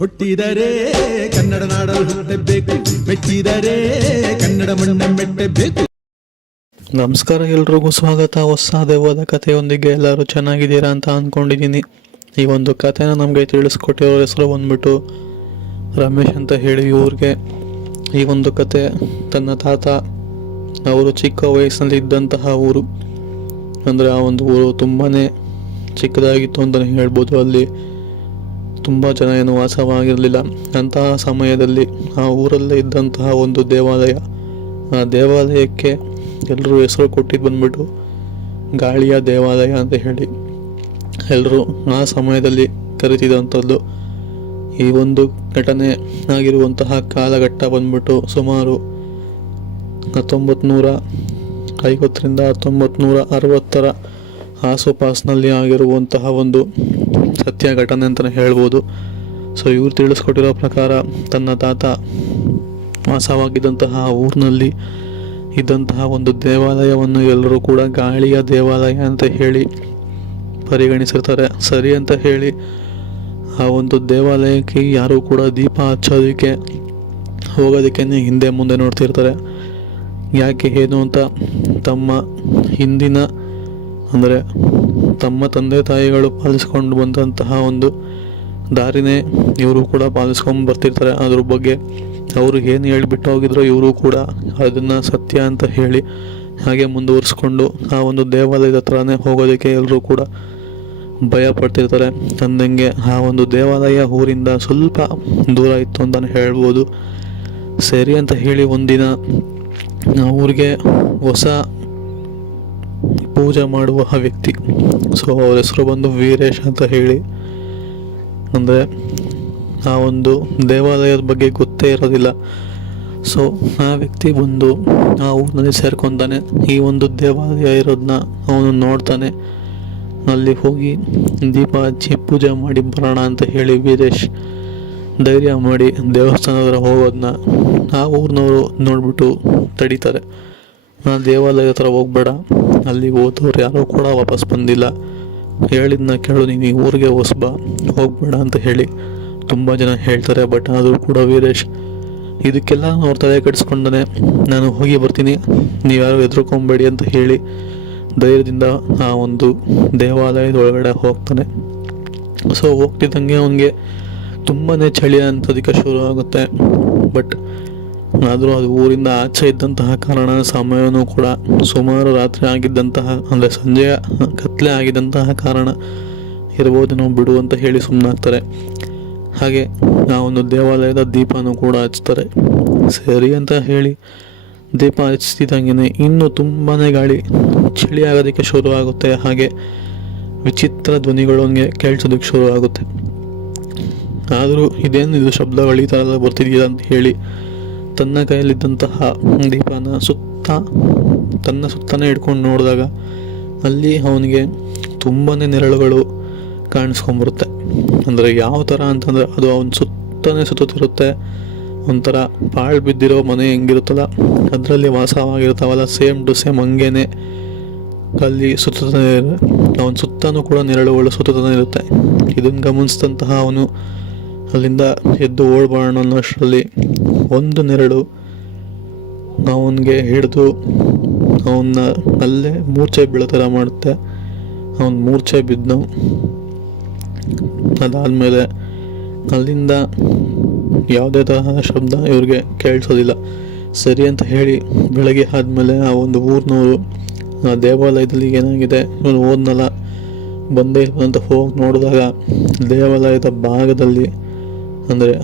ಹುಟ್ಟಿದರೆ ಕನ್ನಡ ನಾಡಲು ಹುಟ್ಟಬೇಕು, ಮೆಚ್ಚಿದರೆ ಕನ್ನಡ ಮಣ್ಣ ಮೆಟ್ಟಬೇಕು. ನಮಸ್ಕಾರ, ಎಲ್ರಿಗೂ ಸ್ವಾಗತ. ಹೊಸ ದೆವ್ವದ ಕಥೆಯೊಂದಿಗೆ ಎಲ್ಲರೂ ಚೆನ್ನಾಗಿದ್ದೀರಾ ಅಂತ ಅಂದ್ಕೊಂಡಿದ್ದೀನಿ. ಈ ಒಂದು ಕಥೆನ ನಮಗೆ ತಿಳಿಸ್ಕೊಟ್ಟಿರೋ ಹೆಸರು ಬಂದ್ಬಿಟ್ಟು ರಮೇಶ್ ಅಂತ ಹೇಳಿ. ಇವ್ರಿಗೆ ಈ ಒಂದು ಕತೆ ತನ್ನ ತಾತ ಅವರು ಚಿಕ್ಕ ವಯಸ್ಸಿನಲ್ಲಿ ಇದ್ದಂತಹ ಊರು, ಅಂದರೆ ಆ ಒಂದು ಊರು ತುಂಬಾ ಚಿಕ್ಕದಾಗಿತ್ತು ಅಂತಲೇ ಹೇಳ್ಬೋದು. ಅಲ್ಲಿ ತುಂಬ ಜನ ಏನು ವಾಸವಾಗಿರಲಿಲ್ಲ. ಅಂತಹ ಸಮಯದಲ್ಲಿ ಆ ಊರಲ್ಲೇ ಇದ್ದಂತಹ ಒಂದು ದೇವಾಲಯ, ಆ ದೇವಾಲಯಕ್ಕೆ ಎಲ್ಲರೂ ಹೆಸರು ಕೊಟ್ಟಿದ್ದು ಬಂದ್ಬಿಟ್ಟು ಗಾಳಿಯ ದೇವಾಲಯ ಅಂತ ಹೇಳಿ ಎಲ್ಲರೂ ಆ ಸಮಯದಲ್ಲಿ ಕರಿತಿದ್ದಂಥದ್ದು. ಈ ಒಂದು ಘಟನೆ ಆಗಿರುವಂತಹ ಕಾಲಘಟ್ಟ ಬಂದ್ಬಿಟ್ಟು ಸುಮಾರು 1950ರಿಂದ 1960 ಆಸುಪಾಸಿನಲ್ಲಿ ಆಗಿರುವಂತಹ ಒಂದು ಸತ್ಯ ಘಟನೆ ಅಂತಲೇ ಹೇಳ್ಬೋದು. ಸೊ ಇವ್ರು ತಿಳಿಸ್ಕೊಟ್ಟಿರೋ ಪ್ರಕಾರ ತನ್ನ ತಾತ ವಾಸವಾಗಿದ್ದಂತಹ ಊರಿನಲ್ಲಿ ಇದ್ದಂತಹ ಒಂದು ದೇವಾಲಯವನ್ನು ಎಲ್ಲರೂ ಕೂಡ ಗಾಳಿಯ ದೇವಾಲಯ ಅಂತ ಹೇಳಿ ಪರಿಗಣಿಸಿರ್ತಾರೆ. ಸರಿ ಅಂತ ಹೇಳಿ ಆ ಒಂದು ದೇವಾಲಯಕ್ಕೆ ಯಾರೂ ಕೂಡ ದೀಪ ಹಚ್ಚೋದಕ್ಕೆ ಹೋಗೋದಕ್ಕೆ ಹಿಂದೆ ಮುಂದೆ ನೋಡ್ತಿರ್ತಾರೆ. ಯಾಕೆ ಏನು ಅಂತ ತಮ್ಮ ಹಿಂದಿನ ಅಂದರೆ ತಮ್ಮ ತಂದೆ ತಾಯಿಗಳು ಪಾಲಿಸ್ಕೊಂಡು ಬಂದಂತಹ ಒಂದು ದಾರಿನೇ ಇವರು ಕೂಡ ಪಾಲಿಸ್ಕೊಂಡು ಬರ್ತಿರ್ತಾರೆ. ಅದ್ರ ಬಗ್ಗೆ ಅವರು ಏನು ಹೇಳಿಬಿಟ್ಟು ಹೋಗಿದ್ರು ಇವರು ಕೂಡ ಅದನ್ನು ಸತ್ಯ ಅಂತ ಹೇಳಿ ಹಾಗೆ ಮುಂದುವರಿಸ್ಕೊಂಡು ಆ ಒಂದು ದೇವಾಲಯದ ಹತ್ರನೇ ಹೋಗೋದಕ್ಕೆ ಎಲ್ಲರೂ ಕೂಡ ಭಯ ಪಡ್ತಿರ್ತಾರೆ. ಅಂದಂಗೆ ಆ ಒಂದು ದೇವಾಲಯ ಊರಿಂದ ಸ್ವಲ್ಪ ದೂರ ಇತ್ತು ಅಂತಲೇ ಹೇಳ್ಬೋದು. ಸರಿ ಅಂತ ಹೇಳಿ ಒಂದಿನ ಊರಿಗೆ ಹೊಸ ಪೂಜೆ ಮಾಡುವ ವ್ಯಕ್ತಿ, ಸೊ ಅವ್ರ ಹೆಸರು ಬಂದು ವೀರೇಶ್ ಅಂತ ಹೇಳಿ. ಅಂದರೆ ಆ ಒಂದು ದೇವಾಲಯದ ಬಗ್ಗೆ ಗೊತ್ತೇ ಇರೋದಿಲ್ಲ. ಸೊ ಆ ವ್ಯಕ್ತಿ ಬಂದು ಆ ಊರಿನಲ್ಲಿ ಸೇರ್ಕೊತಾನೆ. ಈ ಒಂದು ದೇವಾಲಯ ಇರೋದನ್ನ ಅವನು ನೋಡ್ತಾನೆ. ಅಲ್ಲಿ ಹೋಗಿ ದೀಪ ಹಚ್ಚಿ ಪೂಜೆ ಮಾಡಿ ಬರೋಣ ಅಂತ ಹೇಳಿ ವೀರೇಶ್ ಧೈರ್ಯ ಮಾಡಿ ದೇವಸ್ಥಾನದ ಹೋಗೋದನ್ನ ಆ ಊರಿನವರು ನೋಡ್ಬಿಟ್ಟು ತಡೀತಾರೆ. ಆ ದೇವಾಲಯದ ಹತ್ರ ಹೋಗ್ಬೇಡ, ಅಲ್ಲಿ ಹೋದವ್ರು ಯಾರೂ ಕೂಡ ವಾಪಸ್ ಬಂದಿಲ್ಲ, ಹೇಳಿದ್ನ ಕೇಳು, ನೀನು ಈ ಊರಿಗೆ ಹೊಸಬ, ಹೋಗ್ಬೇಡ ಅಂತ ಹೇಳಿ ತುಂಬ ಜನ ಹೇಳ್ತಾರೆ. ಬಟ್ ಆದರೂ ಕೂಡ ವೀರೇಶ್ ಇದಕ್ಕೆಲ್ಲ ಅವ್ರ ತಲೆ ಕೆಡಿಸ್ಕೊಂಡೇ ನಾನು ಹೋಗಿ ಬರ್ತೀನಿ, ನೀವ್ಯಾರು ಹೆದರ್ಕೊಂಬೇಡಿ ಅಂತ ಹೇಳಿ ಧೈರ್ಯದಿಂದ ಆ ಒಂದು ದೇವಾಲಯದ ಒಳಗಡೆ ಹೋಗ್ತಾನೆ. ಸೊ ಹೋಗ್ತಿದ್ದಂಗೆ ಅವನಿಗೆ ತುಂಬಾ ಚಳಿ ಅಂತದಕ್ಕೆ ಶುರು ಆಗುತ್ತೆ. ಬಟ್ ಆದರೂ ಅದು ಊರಿಂದ ಆಚೆ ಇದ್ದಂತಹ ಕಾರಣ ಸಮಯವೂ ಕೂಡ ಸುಮಾರು ರಾತ್ರಿ ಆಗಿದ್ದಂತಹ, ಅಂದರೆ ಸಂಜೆಯ ಕತ್ಲೆ ಆಗಿದ್ದಂತಹ ಕಾರಣ ಇರ್ಬೋದು, ನಾವು ಬಿಡು ಅಂತ ಹೇಳಿ ಸುಮ್ಮನಾಗ್ತಾರೆ. ಹಾಗೆ ಆ ಒಂದು ದೇವಾಲಯದ ದೀಪನೂ ಕೂಡ ಹಚ್ತಾರೆ. ಸರಿ ಅಂತ ಹೇಳಿ ದೀಪ ಹಚ್ತಿದ್ದಂಗೆ ಇನ್ನೂ ತುಂಬಾ ಗಾಳಿ ಚಳಿ ಆಗೋದಕ್ಕೆ ಶುರು ಆಗುತ್ತೆ. ಹಾಗೆ ವಿಚಿತ್ರ ಧ್ವನಿಗಳು ಹಂಗೆ ಕೇಳಿಸೋದಕ್ಕೆ ಶುರು ಆಗುತ್ತೆ. ಆದರೂ ಇದೇನಿದು ಶಬ್ದಗಳು ಈ ಥರ ಬರ್ತಿದೆಯಾ ಅಂತ ಹೇಳಿ ತನ್ನ ಕೈಯಲ್ಲಿದ್ದಂತಹ ದೀಪನ ತನ್ನ ಸುತ್ತನೇ ಹಿಡ್ಕೊಂಡು ನೋಡಿದಾಗ ಅಲ್ಲಿ ಅವನಿಗೆ ತುಂಬಾ ನೆರಳುಗಳು ಕಾಣಿಸ್ಕೊಂಬರುತ್ತೆ. ಅಂದರೆ ಯಾವ ಥರ ಅಂತಂದರೆ ಅದು ಅವನ ಸುತ್ತನೇ ಸುತ್ತುತ್ತಿರುತ್ತೆ. ಒಂಥರ ಪಾಳು ಬಿದ್ದಿರೋ ಮನೆ ಹೆಂಗಿರುತ್ತಲ್ಲ ಅದರಲ್ಲಿ ವಾಸವಾಗಿರ್ತಾವಲ್ಲ, ಸೇಮ್ ಟು ಸೇಮ್ ಹಂಗೇನೆ ಅಲ್ಲಿ ಸುತ್ತಾನೆ ಅವನ ಸುತ್ತನೂ ಕೂಡ ನೆರಳುಗಳು ಸುತ್ತಾನೆ ಇರುತ್ತೆ. ಇದನ್ನು ಗಮನಿಸಿದಂತಹ ಅವನು ಅಲ್ಲಿಂದ ಎದ್ದು ಓಡ್ಬಾಣ ಅನ್ನೋಷ್ಟರಲ್ಲಿ ಒಂದು ನೆರಳು ಅವನಿಗೆ ಹಿಡಿದು ಅವನ್ನ ಅಲ್ಲೇ ಮೂರ್ಛೆ ಬೀಳೋ ಥರ ಮಾಡುತ್ತೆ. ಅವನು ಮೂರ್ಛೆ ಬಿದ್ದನು. ಅದಾದಮೇಲೆ ಅಲ್ಲಿಂದ ಯಾವುದೇ ತರಹದ ಶಬ್ದ ಇವ್ರಿಗೆ ಕೇಳಿಸೋದಿಲ್ಲ. ಸರಿ ಅಂತ ಹೇಳಿ ಬೆಳಗ್ಗೆ ಆದಮೇಲೆ ಆ ಒಂದು ಊರಿನವರು ಆ ದೇವಾಲಯದಲ್ಲಿ ಏನಾಗಿದೆ ಇವನು ಓದ್ನಲ್ಲ ಬಂದೇ ಅಂತ ಹೋಗಿ ನೋಡಿದಾಗ ದೇವಾಲಯದ ಭಾಗದಲ್ಲಿ, ಅಂದರೆ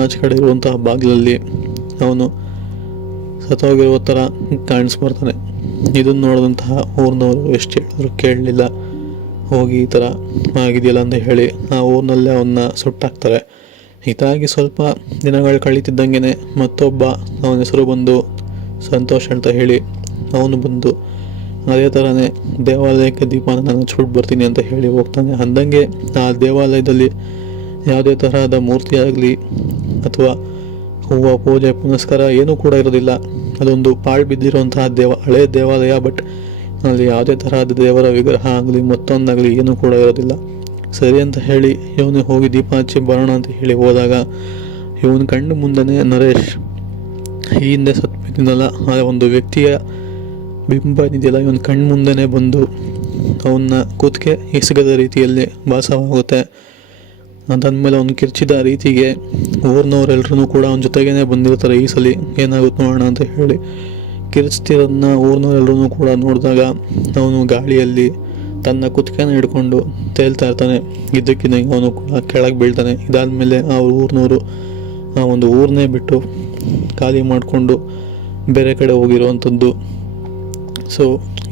ಆಚೆ ಕಡೆ ಇರುವಂತಹ ಬಾಗಿಲಲ್ಲಿ ಅವನು ಸತ್ತೋಗಿರುವ ಥರ ಕಾಣಿಸ್ಬರ್ತಾನೆ. ಇದನ್ನು ನೋಡಿದಂತಹ ಊರಿನವರು ಎಷ್ಟು ಹೇಳಿದ್ರು ಕೇಳಲಿಲ್ಲ. ಹೋಗಿ ಈ ಥರ ಆಗಿದೆಯಲ್ಲ ಅಂತ ಹೇಳಿ ಆ ಊರಿನಲ್ಲೇ ಅವನ್ನ ಸುಟ್ಟಾಕ್ತಾರೆ. ಇದಾಗಿ ಸ್ವಲ್ಪ ದಿನಗಳು ಕಳೀತಿದ್ದಂಗೆ ಮತ್ತೊಬ್ಬ ಅವನ ಹೆಸರು ಬಂದು ಸಂತೋಷ್ ಅಂತ ಹೇಳಿ ಅವನು ಬಂದು ಅದೇ ಥರನೇ ದೇವಾಲಯಕ್ಕೆ ದೀಪನ ನಾನು ಸುಟ್ಟು ಬರ್ತೀನಿ ಅಂತ ಹೇಳಿ ಹೋಗ್ತಾನೆ. ಅಂದಂಗೆ ಆ ದೇವಾಲಯದಲ್ಲಿ ಯಾವುದೇ ತರಹದ ಮೂರ್ತಿ ಆಗಲಿ ಅಥವಾ ಹೂವು ಪೂಜೆ ಪುನಸ್ಕಾರ ಏನೂ ಕೂಡ ಇರೋದಿಲ್ಲ. ಅದೊಂದು ಪಾಳು ಬಿದ್ದಿರುವಂತಹ ಹಳೆಯ ದೇವಾಲಯ. ಬಟ್ ಅಲ್ಲಿ ಯಾವುದೇ ತರಹದ ದೇವರ ವಿಗ್ರಹ ಆಗಲಿ ಮತ್ತೊಂದಾಗಲಿ ಏನೂ ಕೂಡ ಇರೋದಿಲ್ಲ. ಸರಿ ಅಂತ ಹೇಳಿ ಇವನು ಹೋಗಿ ದೀಪ ಹಚ್ಚಿ ಬರೋಣ ಅಂತ ಹೇಳಿ ಹೋದಾಗ ಇವನ ಕಣ್ಣು ಮುಂದೆನೇ ನರೇಶ್ ಈ ಹಿಂದೆ ಸತ್ಬಿದ್ದಿದ್ದಲ್ಲ ಆ ಒಂದು ವ್ಯಕ್ತಿಯ ಬಿಂಬ ಏನಿದೆಯಲ್ಲ ಇವನ ಕಣ್ಣು ಮುಂದೆನೇ ಬಂದು ಅವನ್ನ ಕೂತ್ಕೆ ಎಸಗದ ರೀತಿಯಲ್ಲಿ ಭಾಸವಾಗುತ್ತೆ. ಅದಾದಮೇಲೆ ಅವ್ನು ಕಿರ್ಚಿದ ರೀತಿಗೆ ಊರಿನವರೆಲ್ಲರೂ ಕೂಡ ಅವನ ಜೊತೆಗೇ ಬಂದಿರ್ತಾರೆ. ಈ ಸಲ ಏನಾಗುತ್ತೆ ನೋಡೋಣ ಅಂತ ಹೇಳಿ ಕಿರ್ಚ್ತಿರೋದನ್ನ ಊರಿನವರೆಲ್ಲರೂ ಕೂಡ ನೋಡಿದಾಗ ಅವನು ಗಾಳಿಯಲ್ಲಿ ತನ್ನ ಕುತ್ತಿಗೆನ ಹಿಡ್ಕೊಂಡು ತೇಲ್ತಾ ಇರ್ತಾನೆ. ಇದಕ್ಕಿದ್ದಂಗೆ ಅವನು ಕೂಡ ಕೆಳಗೆ ಬೀಳ್ತಾನೆ. ಇದಾದಮೇಲೆ ಆ ಊರಿನವರು ಆ ಒಂದು ಊರನ್ನೇ ಬಿಟ್ಟು ಖಾಲಿ ಮಾಡಿಕೊಂಡು ಬೇರೆ ಕಡೆ ಹೋಗಿರುವಂಥದ್ದು. ಸೊ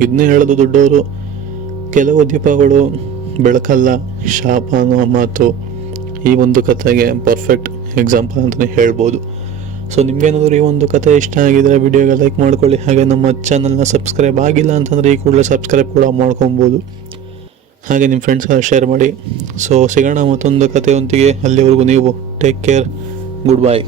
ಇದನ್ನೇ ಹೇಳೋದು ದೊಡ್ಡವರು, ಕೆಲವು ದೀಪಗಳು ಬೆಳಕಲ್ಲ, ಶಾಪ ಅನ್ನೋ ಮಾತು ಈ ಒಂದು ಕಥೆಗೆ ಪರ್ಫೆಕ್ಟ್ ಎಕ್ಸಾಂಪಲ್ ಅಂತಲೇ ಹೇಳ್ಬೋದು. ಸೊ ನಿಮ್ಗೇನಾದರೂ ಈ ಒಂದು ಕಥೆ ಇಷ್ಟ ಆಗಿದ್ರೆ ವಿಡಿಯೋಗೆ ಲೈಕ್ ಮಾಡ್ಕೊಳ್ಳಿ. ಹಾಗೆ ನಮ್ಮ ಚಾನಲ್ನ ಸಬ್ಸ್ಕ್ರೈಬ್ ಆಗಿಲ್ಲ ಅಂತಂದರೆ ಈ ಕೂಡಲೇ ಸಬ್ಸ್ಕ್ರೈಬ್ ಕೂಡ ಮಾಡ್ಕೊಬೋದು. ಹಾಗೆ ನಿಮ್ಮ ಫ್ರೆಂಡ್ಸ್ಗೆಲ್ಲ ಶೇರ್ ಮಾಡಿ. ಸೊ ಸಿಗೋಣ ಮತ್ತೊಂದು ಕಥೆಯೊಂದಿಗೆ. ಅಲ್ಲಿವರೆಗೂ ನೀವು ಟೇಕ್ ಕೇರ್, ಗುಡ್ ಬೈ.